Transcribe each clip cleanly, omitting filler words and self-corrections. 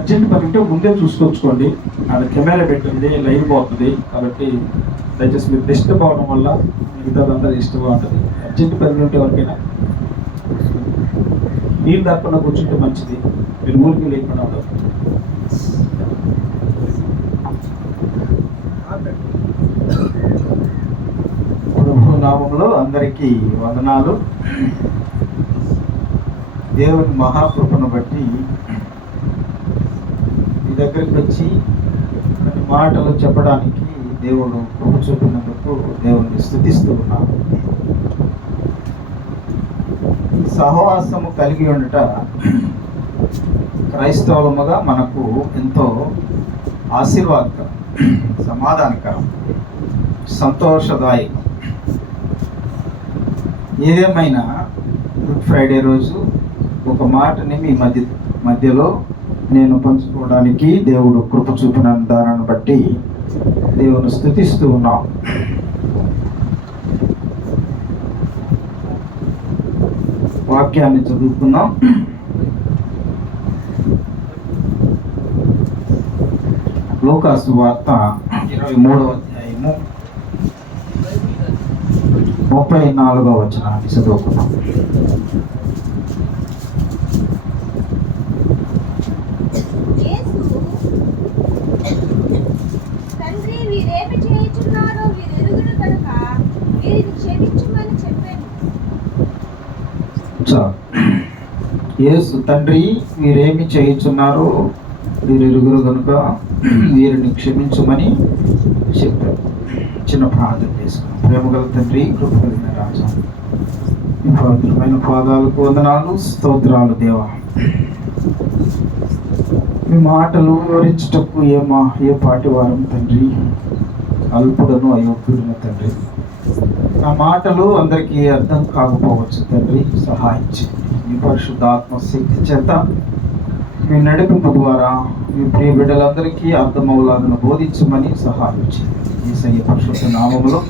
Urgent పని ఉంటే ముందే చూసుకొచ్చుకోండి. అది కెమెరా పెట్టింది, లైవ్ పోతుంది. కాబట్టి దయచేసి మీరు డిస్టర్బ్ అవ్వడం వల్ల మిగతాదంతా డిస్టర్బ్ ఉంటుంది. అర్జెంట్ పని ఉంటే ఎవరికైనా నీళ్ళు దాకుండా కూర్చుంటే మంచిది. మీరు ఊరికి లేకుండా ఉండదు. ప్రభు నామంలో అందరికీ వందనాలు. దేవుని మహాకృపను బట్టి మీ దగ్గరికి వచ్చి కొన్ని మాటలు చెప్పడానికి దేవుడు కృప చూపినందుకు దేవుని స్తుతిస్తూ ఉన్నాను. సహవాసము కలిగి ఉండట క్రైస్తవులముగా మనకు ఎంతో ఆశీర్వాదకరం, సమాధానకరం, సంతోషదాయకం. ఏదేమైనా గుడ్ ఫ్రైడే రోజు ఒక మాటని మీ మధ్యలో నేను పంచుకోవడానికి దేవుడు కృప చూపిన దానిని బట్టి దేవుని స్తుతిస్తూ ఉన్నాం. వాక్యాన్ని చదువుకున్నాం. లూకాసు వార్త 23వ అధ్యాయము 34వ వచనాన్ని చదువుకున్నాం. యేసు తండ్రి వీరేమి చేయుచున్నారో వీరు ఎరుగురు కనుక వీరిని క్షమించమని చెప్పారు. చిన్న ప్రార్థన చేసుకున్నాం. ప్రేమగల తండ్రి, కృప కలిగిన రాజా, ఈ పవిత్రమైన పాదాలకు వందనాలు, స్తోత్రాలు దేవా. మీ మాటలు వివరించుటకు ఏ పాటి వారం తండ్రి, అల్పుడను అయోగ్యుడును తండ్రి. నా మాటలు అందరికీ అర్థం కాకపోవచ్చు తండ్రి, సహాయం చేయండి. మీ పరిశుద్ధాత్మ శక్తి చేత మీ నడిపింపు ద్వారా మీ ప్రియ బిడ్డలందరికీ అర్థమవులాగా బోధించమని సహాయం చేయండి. యేసయ్య పరిశుద్ధ నామములో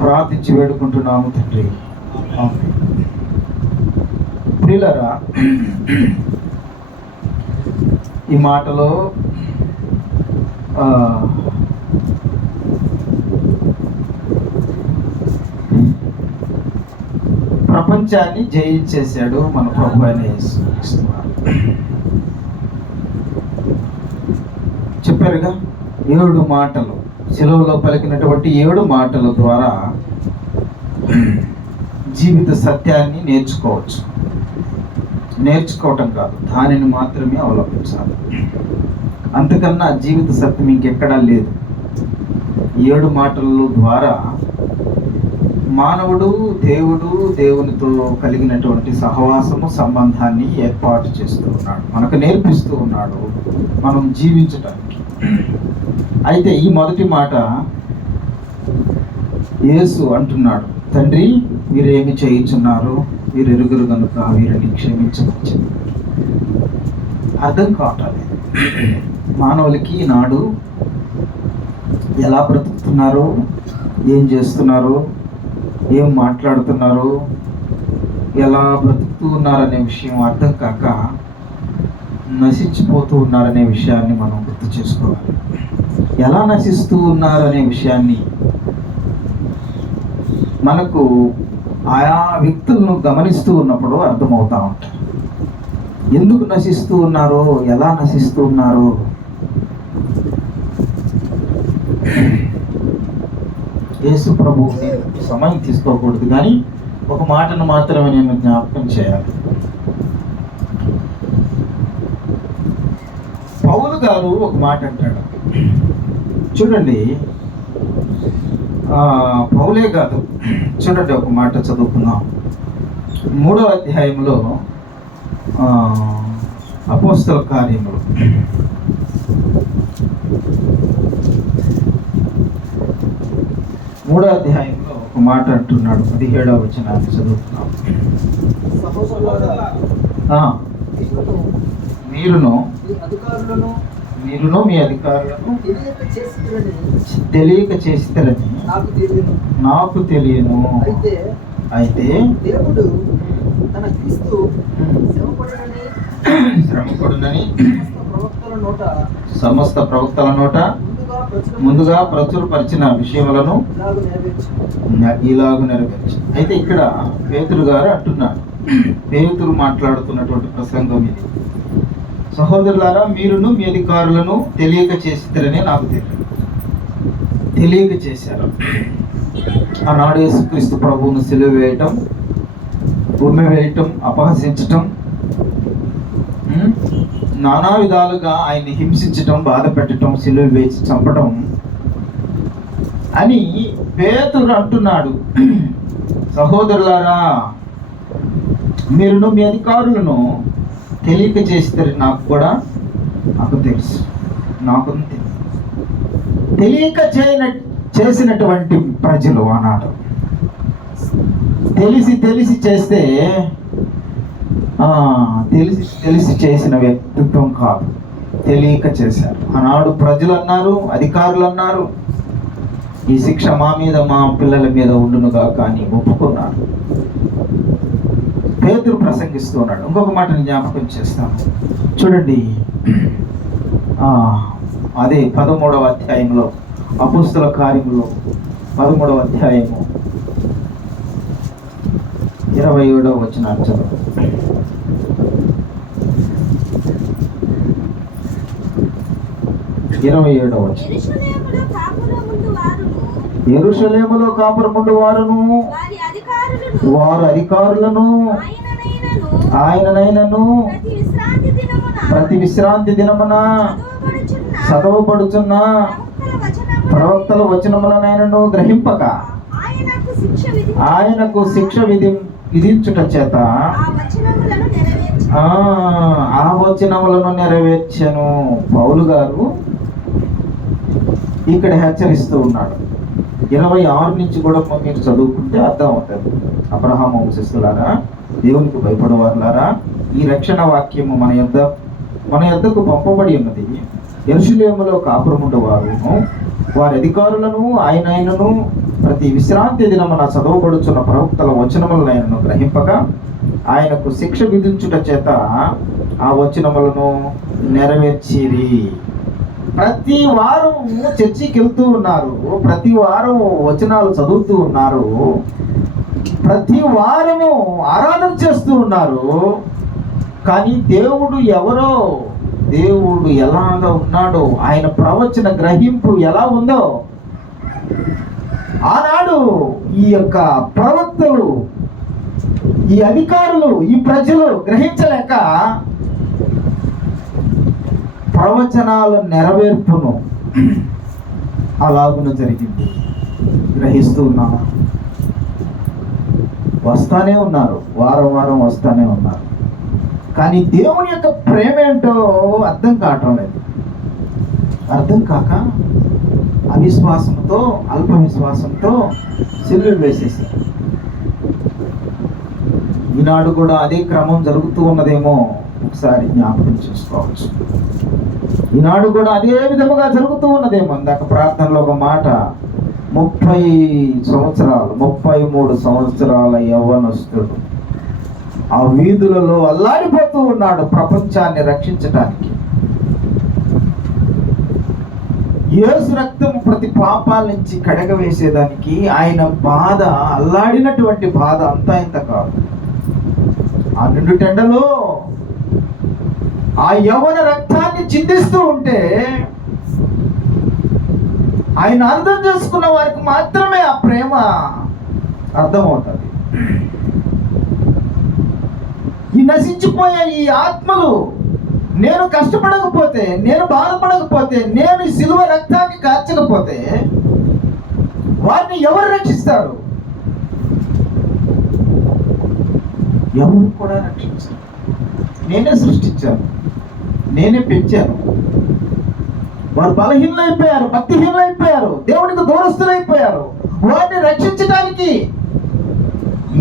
ప్రార్థించి వేడుకుంటున్నాము తండ్రి, ఆమేన్. ప్రియులారా, ఈ మాటలో ప్రపంచాన్ని జయించేశాడు మన ప్రభు అయిన యేసుక్రీస్తు. చెప్పారుగా, 7 మాటలు, శిలువలో పలికినటువంటి 7 మాటల ద్వారా జీవిత సత్యాన్ని నేర్చుకోవచ్చు. నేర్చుకోవటం కాదు, దానిని మాత్రమే అవలంబించాలి. అంతకన్నా జీవిత సత్యం ఇంకెక్కడా లేదు. 7 మాటల ద్వారా మానవుడు దేవునితో కలిగినటువంటి సహవాసము, సంబంధాన్ని ఏర్పాటు చేస్తూ ఉన్నాడు, మనకు నేర్పిస్తూ ఉన్నాడు మనం జీవించటానికి. అయితే ఈ మొదటి మాట యేసు అంటున్నాడు, తండ్రి వీరేమి చేయుచున్నారు, వీరు ఎరుగురు కనుక వీరిని క్షమించమని చెప్పారు. అర్థం కావట్లేదు మానవులకి ఈనాడు ఎలా బ్రతుకుతున్నారు, ఏం చేస్తున్నారు, ఏం మాట్లాడుతున్నారు, ఎలా బ్రతుకుతూ ఉన్నారనే విషయం అర్థం కాక నశించిపోతూ ఉన్నారనే విషయాన్ని మనం గుర్తు చేసుకోవాలి. ఎలా నశిస్తూ ఉన్నారనే విషయాన్ని మనకు ఆయా వ్యక్తులను గమనిస్తూ ఉన్నప్పుడు అర్థమవుతూ ఉంటారు. ఎందుకు నశిస్తూ ఉన్నారో, ఎలా నశిస్తూ ఉన్నారో. యేసు ప్రభు సమయం తీసుకోకూడదు, కానీ ఒక మాటను మాత్రమే నేను జ్ఞాపకం చేయాలి. పౌలు గారు ఒక మాట అంటాడు చూడండి. పౌలే కాదు, చూడండి ఒక మాట చదువుకుందాం. 3వ అధ్యాయంలో అపోస్తల కార్యములు 3వ అధ్యాయంలో ఒక మాట అంటున్నాడు. 17వ వచనాన్ని చదువుతున్నాం. మీరును మీ అధికారులను తెలియక చేస్తారని నాకు తెలియను. అయితే దేవుడు తన క్రీస్తు శ్రమపడునని సమస్త ప్రవక్తల నోట ముందుగా ప్రచురపరిచిన విషయములను ఇలాగు నెరవేర్చి. అయితే ఇక్కడ పేతురు గారు అంటున్నాడు, పేతురు మాట్లాడుతున్నటువంటి ప్రసంగం ఇది. సహోదరులారా, మీరును మీ అధికారులను తెలియక చేసిద్దరనే నాకు తెలియక చేశారు. ఆనాడు యేసుక్రీస్తు ప్రభువును సిలువ వేయటం, ఉమ్మి వేయటం, అపహసించటం, నానా విధాలుగా ఆయన్ని హింసించటం, బాధ పెట్టడం, సిలువ వేసి చంపటం అని పేతురు అంటున్నాడు. సహోదరులారా, మీరును మీ అధికారులను తెలియక చేస్తారు. నాకు తెలుసు. తెలియక చేసినటువంటి ప్రజలు ఆనాడు తెలిసి చేస్తే తెలిసి చేసిన వ్యక్తిత్వం కాదు, తెలియక చేశారు. ఆనాడు ప్రజలు అన్నారు, అధికారులు అన్నారు, ఈ శిక్ష మా మీద మా పిల్లల మీద ఉండునుగా, కానీ ఒప్పుకున్నారు. పేతురు ప్రసంగిస్తున్నాడు. ఇంకొక మాట నేను జ్ఞాపకం చేస్తాను, చూడండి. అదే 13వ అధ్యాయంలో, అపోస్తల కార్యములో 13వ అధ్యాయము 27వ వచనం చదువు. యెరూషలేములో కాపురముండు వారును వారు అధికారులను ఆయననైనను ప్రతి విశ్రాంతి దినమున చదవబడుచున్న ప్రవక్తల వచనములనైనను గ్రహింపక ఆయనకు శిక్ష విధించుట చేత ఆ వచనములను నెరవేర్చెను. పౌలు గారు ఇక్కడ హెచ్చరిస్తూ ఉన్నాడు. 26 నుంచి కూడా మీరు చదువుకుంటే అర్థం అవుతుంది. అబ్రహాము వంశస్థులారా, దేవునికి భయపడేవారులారా, ఈ రక్షణ వాక్యము మన యొద్దకు పంపబడి ఉన్నది. యెరూషలేములో కాపురముండు వారును వారి అధికారులను ఆయనను ప్రతి విశ్రాంతి దినమున చదవబడుచున్న ప్రవక్తల వచనములనైనను గ్రహింపక ఆయనకు శిక్ష విధించుట చేత ఆ వచనములను నెరవేర్చిరి. ప్రతి వారం చర్చికి వెళ్తూ ఉన్నారు, ప్రతి వారం వచనాలు చదువుతూ ఉన్నారు, ప్రతి వారము ఆరాధన చేస్తూ ఉన్నారు. కానీ దేవుడు ఎవరో, దేవుడు ఎలాగా ఉన్నాడో, ఆయన ప్రవచన గ్రహింపు ఎలా ఉందో ఆనాడు ఈ యొక్క ప్రవక్తలు, ఈ అధికారులు, ఈ ప్రజలు గ్రహించలేక ప్రవచనాల నెరవేర్పును అలాగున జరిగింది. గ్రహిస్తూ ఉన్నారు, వస్తానే ఉన్నారు, వారం వస్తానే ఉన్నారు. కానీ దేవుని యొక్క ప్రేమ ఏంటో అర్థం కావటం లేదు. అర్థం కాక అవిశ్వాసంతో, అల్ప విశ్వాసంతో సిలువ వేసేసారు. ఈనాడు కూడా అదే క్రమం జరుగుతూ ఉన్నదేమో ఒకసారి జ్ఞాపకం చేసుకోవచ్చు. ఈనాడు కూడా అదే విధముగా జరుగుతూ ఉన్నదేమో. ఇందాక ప్రార్థనలో ఒక మాట, 33 సంవత్సరాల యవ్వనస్తుడు ఆ వీధులలో అల్లాడిపోతూ ఉన్నాడు ప్రపంచాన్ని రక్షించటానికి. యేసు రక్తం ప్రతి పాపాల నుంచి కడగవేసేదానికి ఆయన బాధ, అల్లాడినటువంటి బాధ అంతా ఇంత కాదు. ఆ నిండు టెండలో ఆ యవ్వన రక్తాన్ని చిందిస్తూ ఉంటే ఆయన అర్థం చేసుకున్న వారికి మాత్రమే ఆ ప్రేమ అర్థమవుతుంది. ఈ నశించిపోయే ఈ ఆత్మలు, నేను కష్టపడకపోతే, నేను బాధపడకపోతే, నేను ఈ సిలువ రక్తాన్ని కార్చకపోతే వారిని ఎవరు రక్షిస్తారు? ఎవరు కూడా రక్షించారు. నేనే సృష్టించాను, నేనే పెంచాను. వారు బలహీనైపోయారు, భక్తిహీనైపోయారు, దేవునికి దూరస్తులైపోయారు. వారిని రక్షించడానికి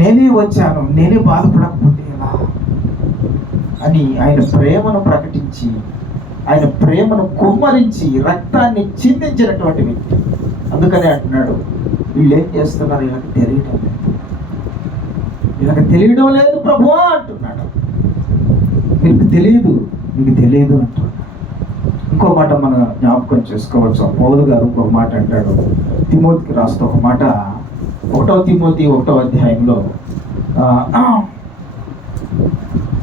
నేనే వచ్చాను. నేనే బాధపడకపోతే ఎలా అని ఆయన ప్రేమను ప్రకటించి, ఆయన ప్రేమను కుమ్మరించి, రక్తాన్ని చిందించినటువంటి వ్యక్తి. అందుకనే అంటున్నాడు, వీళ్ళు ఏం చేస్తున్నారు, వీళ్ళకి తెలియడం లేదు, వీళ్ళకి తెలియడం లేదు ప్రభువా అంటున్నాడు. మీకు తెలియదు అంటాడు. ఇంకో మాట మనం జ్ఞాపకం చేసుకోవచ్చు. పౌలు గారు ఇంకొక మాట అంటాడు, తిమోతికి రాస్తూ ఒక మాట, 1 తిమోతి 1వ అధ్యాయంలో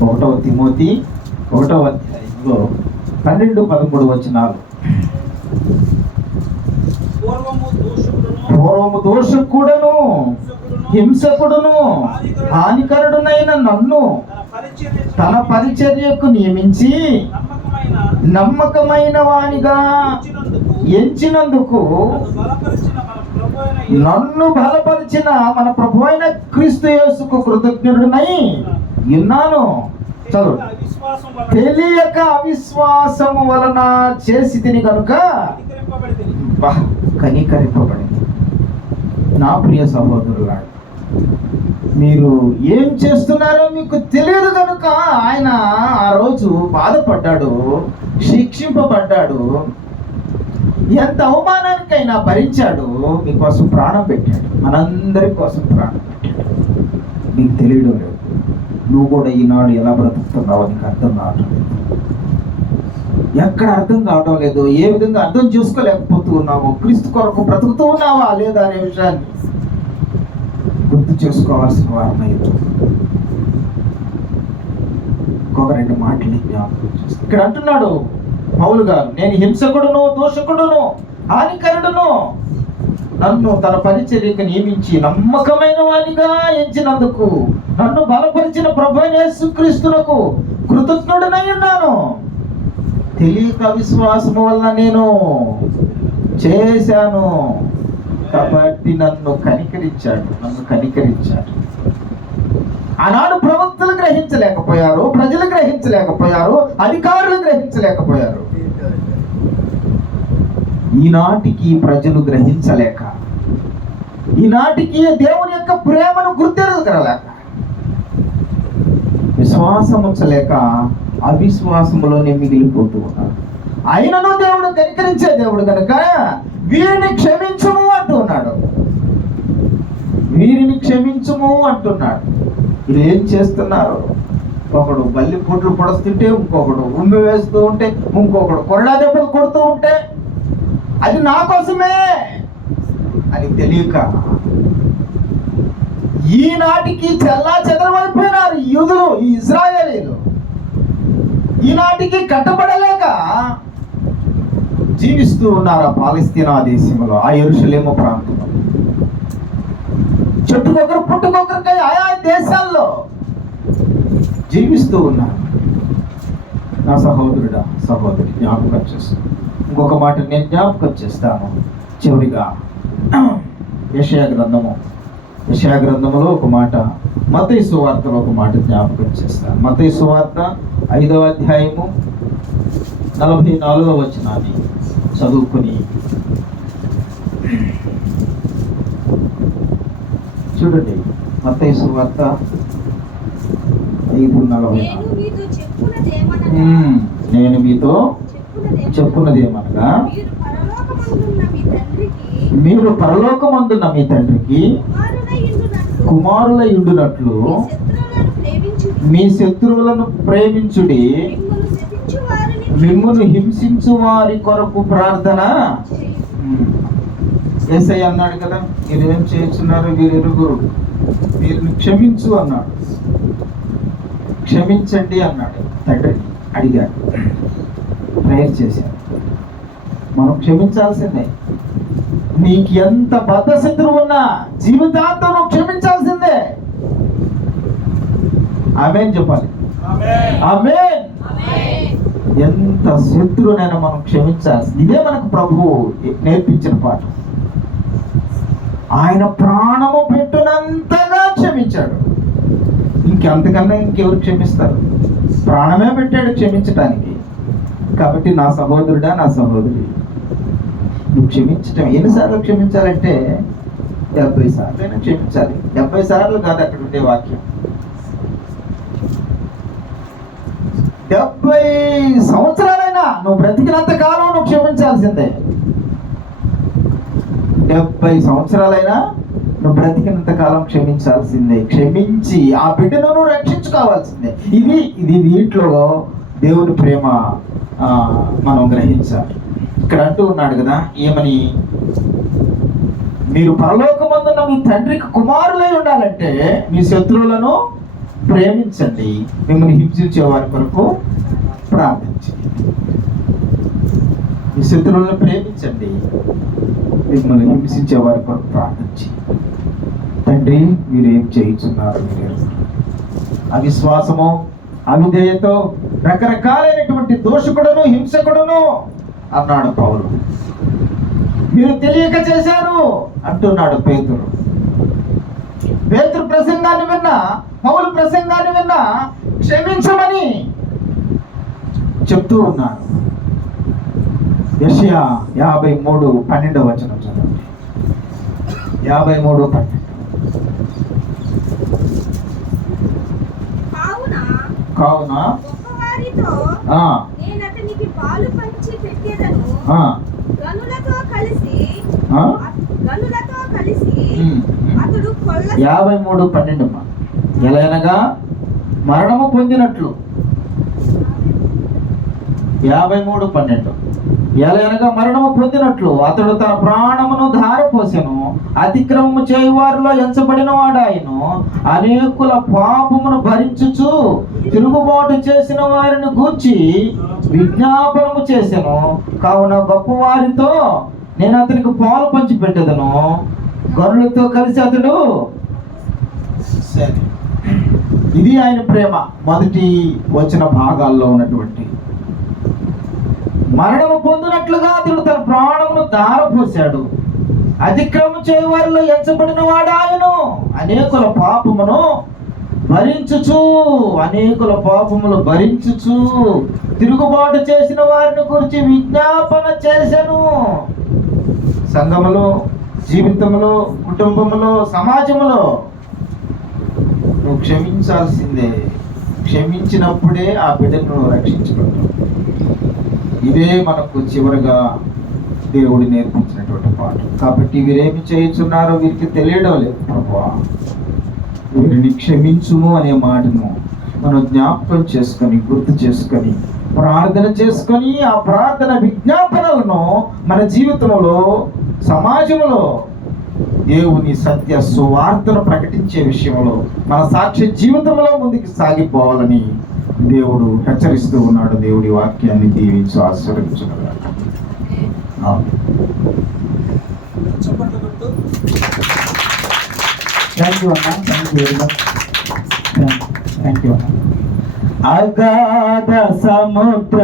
1 తిమోతి 1వ అధ్యాయంలో 12-13 వచనాలు. పూర్వము దోషకుడను హింసకుడును హానికరుడునైన నన్ను తన పరిచర్యకు నియమించి నమ్మకమైన వానిగా ఎంచినందుకు నన్ను బలపరిచిన మన ప్రభు అయిన క్రీస్తు యేసుకు కృతజ్ఞుడినై ఉన్నాను. చదువు. తెలియక అవిశ్వాసము వలన చేసి తిని కనుక కనికరింపబడింది. నా ప్రియ సహోదరులారా, మీరు ఏం చేస్తున్నారో మీకు తెలియదు కనుక ఆయన ఆ రోజు బాధపడ్డాడు, శిక్షింపబడ్డాడు, ఎంత అవమానానికైనా భరించాడు. మీకోసం ప్రాణం పెట్టాడు, మనందరి కోసం ప్రాణం పెట్టాడు. నీకు తెలియడం లేదు. నువ్వు కూడా ఈనాడు ఎలా బ్రతుకుతున్నావో నీకు అర్థం కావటం లేదు. ఎక్కడ అర్థం కావడం లేదు, ఏ విధంగా అర్థం చేసుకోలేకపోతూ ఉన్నావు, క్రీస్తు కొరకు బ్రతుకుతూ ఉన్నావా లేదా అనే విషయాన్ని గుర్తు చేసుకోవాల్సిన వారమై ఇంకొక 2 మాటలు జ్ఞాపకం చేస్తాను. ఇక్కడ అంటున్నాడు పౌలు గారు, నేను హింసకుడును దోషకుడును హానికరుడును, నన్ను తన పరిచర్యకు నియమించి నమ్మకమైన వానిగా ఎంచినందుకు నన్ను బలపరిచిన ప్రభువైన యేసుక్రీస్తునకు కృతజ్ఞుడనై ఉన్నాను. తెలియక విశ్వాసము వలన నేను చేశాను కాబట్టి నన్ను కనికరించాడు. ఆనాడు ప్రవక్తలు గ్రహించలేకపోయారు, ప్రజలు గ్రహించలేకపోయారు, అధికారులు గ్రహించలేకపోయారు. ఈనాటికి ప్రజలు గ్రహించలేక, ఈనాటికి దేవుని యొక్క ప్రేమను గుర్తెరగలేక, విశ్వాసం ఉంచలేక అవిశ్వాసములోనే మిగిలిపోతూ ఉన్నారు. అయినను దేవుడు కనికరించే దేవుడు కనుక వీరిని క్షమించుము అంటున్నాడు. వీరు ఏం చేస్తున్నారు? ఒకడు బల్లి పుట్లు పొడుస్తుంటే, ఇంకొకడు ఉమ్మి వేస్తూ ఉంటే, ఇంకొకడు కొరడా దెబ్బలు కొడుతూ ఉంటే, అది నా కోసమే అని తెలియక ఈనాటికి చెల్లా చెదరమైపోయినారు యూదులు, ఈ ఇశ్రాయేలీలు. ఈనాటికి కట్టబడలేక జీవిస్తూ ఉన్నారు ఆ పాలస్తీనా దేశంలో, ఆ యెరూషలేము ప్రాంతంలో. చెట్టుకొకరు పుట్టుకొకరికై ఆయా దేశాల్లో జీవిస్తూ ఉన్నారు. నా సహోదరుడా సహోదరి జ్ఞాపకం చేస్తాను. ఇంకొక మాట నేను జ్ఞాపకం చేస్తాను చివరిగా. యెషయా గ్రంథములో ఒక మాట, మత్తయి సువార్తలో ఒక మాట జ్ఞాపకం చేస్తాను. మత్తయి సువార్త 5వ అధ్యాయము 44వ వచనాన్ని చదువుకుని చూడండి. మత్తయి సువార్త 5:44. నేను మీతో చెప్పున్నదేమనగా, మీరు పరలోకమందున్న మీ తండ్రికి కుమారులై ఉండునట్లు మీ శత్రువులను ప్రేమించుడి, మిమ్మును హింసించు వారి కొరకు ప్రార్థన. యేసయ్య అన్నాడు కదా, మీరు ఏం చేస్తున్నారు, వీరు ఎరుగురు, వీరిని క్షమించు అన్నాడు. క్షమించండి అన్నాడు తండ్రిని, అడిగాడు, ప్రేయర్ చేశాడు. మనం క్షమించాల్సిందే. నీకు ఎంత బద్ధ శత్రువు ఉన్నా జీవితాంతం నువ్వు క్షమించాల్సిందే. ఆమేన్ చెప్పాలి. ఆమేన్. ఎంత శత్రువునైనా మనం క్షమించాల్సింది. ఇదే మనకు ప్రభువు నేర్పించిన పాఠం. ఆయన ప్రాణము పెట్టునంతగా క్షమించాడు. ఇంకెంతకన్నా ఇంకెవరు క్షమిస్తారు? ప్రాణమే పెట్టాడు క్షమించడానికి. కాబట్టి నా సహోదరుడా, నా సహోదరి, నువ్వు క్షమించటం ఎన్నిసార్లు క్షమించాలంటే 70 సార్లు క్షమించాలి. 70 సార్లు కాదు అక్కడ ఉండే వాక్యం. 70 సంవత్సరాలైనా నువ్వు బ్రతికినంత కాలం నువ్వు క్షమించాల్సిందే. 70 సంవత్సరాలైనా నువ్వు బ్రతికినంత కాలం క్షమించాల్సిందే. క్షమించి ఆ బిడ్డను నువ్వు రక్షించుకోవాల్సిందే. ఇది వీటిలో దేవుని ప్రేమ మనం గ్రహించాలి. ఇక్కడ అంటూ ఉన్నాడు కదా, ఏమని? మీరు పరలోకమందున్న మీ తండ్రికి కుమారులై ఉండాలంటే మీ శత్రువులను ప్రేమించండి, మిమ్మల్ని హింసించే వారి కొరకు ప్రార్థించండి. మీ శత్రువులను ప్రేమించండి, మిమ్మల్ని హింసించే వారి కొరకు ప్రార్థించి. తండ్రి, మీరు ఏం చేయించున్నారు? అవిశ్వాసము, అవిధేయతో రకరకాలైనటువంటి దోషకుడును హింసకుడును అన్నాడు పౌలు. మీరు తెలియక చేశారు అంటున్నాడు పేతురు. పేతురు ప్రసంగాన్ని విన్నా, పౌలు ప్రసంగాన్ని విన్నా క్షమించమని చెప్తూ ఉన్నారు. యెషయా 53:12 చదవండి. 53:12. కావున పాలు పంచి పెట్టేదను, గనులతో కలిసి అతడు 53:12 ఎలాగనగా మరణము పొందినట్లు. 53:12 ఎలాగనగా మరణము పొందినట్లు అతడు తన ప్రాణమును ధారపోసెను. అతిక్రమము చేయువారిలో ఎంచబడిన వాడాయను. అనేకుల పాపమును భరించుచు తిరుగుబాటు చేసిన వారిని గూర్చి విజ్ఞాపనము చేసెను. కావున గొప్పవారితో నేను అతనికి పాలు పంచి పెట్టేదను, గనులతో కలిసి అతడు. ఇది ఆయన ప్రేమ. మొదటి వచ్చిన భాగాల్లో ఉన్నటువంటి మరణము పొందినట్లుగా అతడు తన ప్రాణమును ధారపోశాడు. అతిక్రమం చేయవారిలో ఎంచబడిన వాడాయను. అనేకుల పాపమును భరించుచు తిరుగుబాటు చేసిన వారిని గురించి విజ్ఞాపన చేశాను. సంఘములో, జీవితంలో, కుటుంబంలో, సమాజంలో నువ్వు క్షమించాల్సిందే. క్షమించినప్పుడే ఆ బిడ్డను రక్షించబడతావు. ఇదే మనకు చివరిగా దేవుడు నేర్పించినటువంటి పాఠం. కాబట్టి వీరేమి చేయుచున్నారో వీరికి తెలియడం లేదు. ప్రభువా, వీరిని క్షమించుము అనే మాటను మనం జ్ఞాపకం చేసుకొని, గుర్తు చేసుకొని, ప్రార్థన చేసుకొని, ఆ ప్రార్థన విజ్ఞాపనలను మన జీవితంలో, సమాజంలో దేవుని సత్య సువార్తను ప్రకటించే విషయంలో మన సాక్ష్య జీవితంలో ముందుకు సాగిపోవాలని దేవుడు హెచ్చరిస్తూ ఉన్నాడు. దేవుడి వాక్యాన్ని దీవించి ఆశీర్వదించుగాక. థ్యాంక్ యూ అన్న. Thank you very much. Thank you అన్న. అగాధ సముద్ర